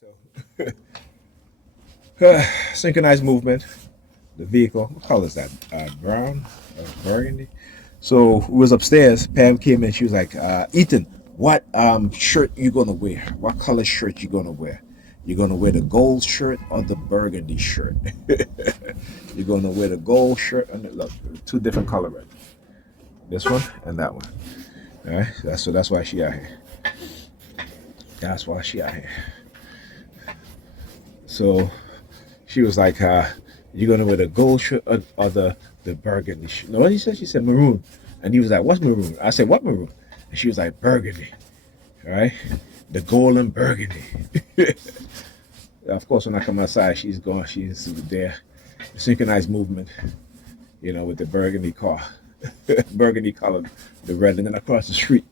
So, synchronized movement. The vehicle. What color is that? Brown, burgundy. So we was upstairs. Pam came in. She was like, "Ethan, what shirt you gonna wear? What color shirt you gonna wear? You gonna wear the gold shirt or the burgundy shirt? You're gonna wear the gold shirt and look, two different color red. This one and that one. All right. That's why she out here. That's why she out here. So she was like, "You gonna wear the gold shirt or the burgundy shirt?" No, what he said? She said maroon, and he was like, "What's maroon?" I said, "What maroon?" And she was like, "Burgundy." All right, the golden burgundy. Of course, when I come outside, she's going. She's there, synchronized movement. With the burgundy car, burgundy color, the red, and then across the street,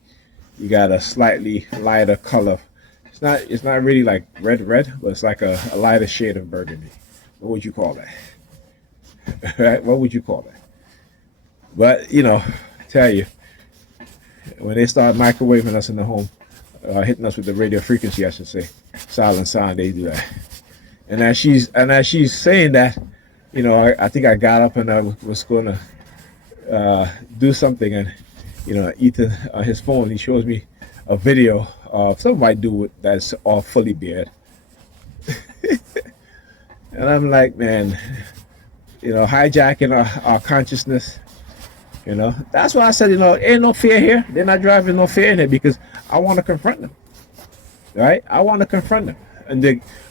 you got a slightly lighter color. It's not really like red, but it's like a lighter shade of burgundy. What would you call that? Right? What would you call that? But tell you, when they start microwaving us in the home, hitting us with the radio frequency, I should say, silent sound, they do that. And as she's saying that, I think I got up and I was going to do something, and Ethan on his phone, he shows me a video of some white dude that's all fully beard. And I'm like, man, hijacking our consciousness. That's why I said, ain't no fear here. They're not driving no fear in it because I want to confront them. Right? I want to confront them and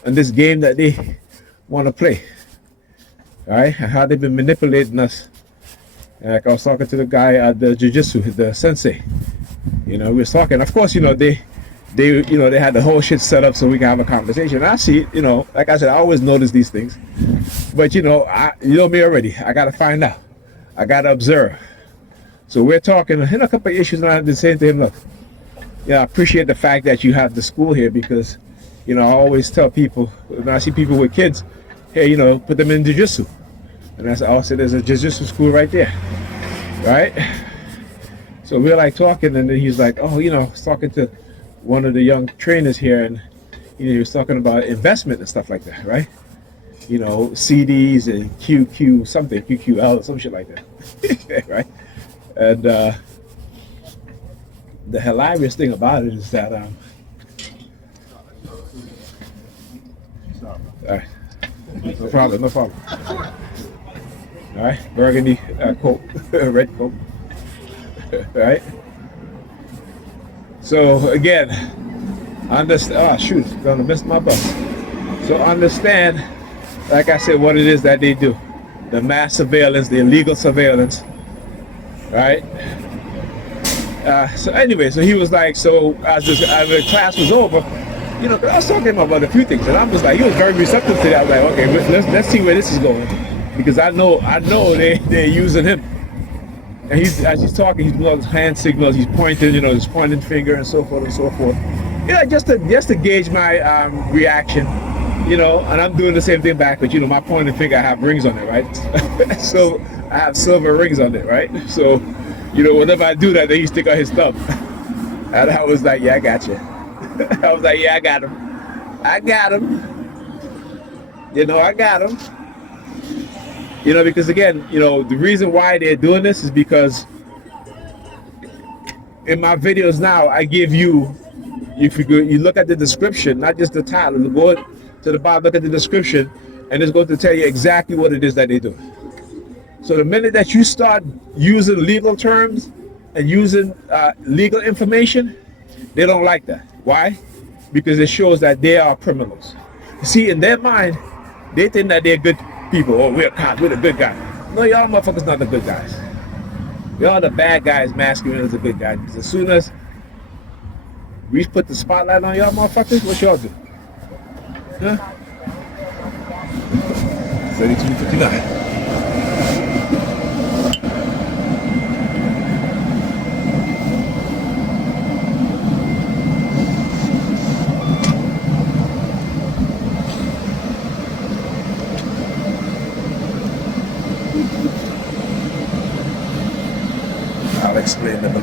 this game that they want to play. Right? And how they've been manipulating us. And like I was talking to the guy at the jiu-jitsu, the sensei. We was talking. Of course, they had the whole shit set up so we can have a conversation. And I see, like I said, I always notice these things. But you know me already. I gotta find out. I gotta observe. So we're talking, a couple of issues, and I've been saying to him, look, I appreciate the fact that you have the school here because, I always tell people when I see people with kids, hey, put them in jiu-jitsu. And I said, oh, so there's a jiu-jitsu school right there, right? So we're like talking, and then he's like, oh, I was talking to one of the young trainers here, and he was talking about investment and stuff like that, right? CDs and QQ something, QQL or some shit like that, right? And the hilarious thing about it is that, all right, no problem. All right, burgundy coat, red coat, right? So again, understand. Oh shoot, gonna miss my bus. So understand, like I said, what it is that they do: the mass surveillance, the illegal surveillance, right? So anyway, so he was like, so as the class was over, 'cause I was talking about a few things, and I'm just like, he was very receptive to that. I was like, okay, let's see where this is going, because I know they're using him. And as he's talking, he's doing hand signals, he's pointing, his pointing finger and so forth and so forth. Just to gauge my reaction, and I'm doing the same thing back, but my pointing finger, I have rings on it, right? So I have silver rings on it, right? So, whenever I do that, then he stick out his thumb. And I was like, yeah, I got you. I was like, yeah, I got him. I got him. I got him. Because again, the reason why they're doing this is because in my videos now, I give you, if you look at the description, not just the title, you go to the bottom, look at the description, and it's going to tell you exactly what it is that they do. So the minute that you start using legal terms and using legal information, they don't like that. Why? Because it shows that they are criminals. See, in their mind, they think that they're good people. Oh, we're cops, we're the good guys. No, y'all motherfuckers not the good guys. Y'all the bad guys masquerading as the good guys. Because as soon as we put the spotlight on y'all motherfuckers, what y'all do? Huh? 3259. I'll explain them a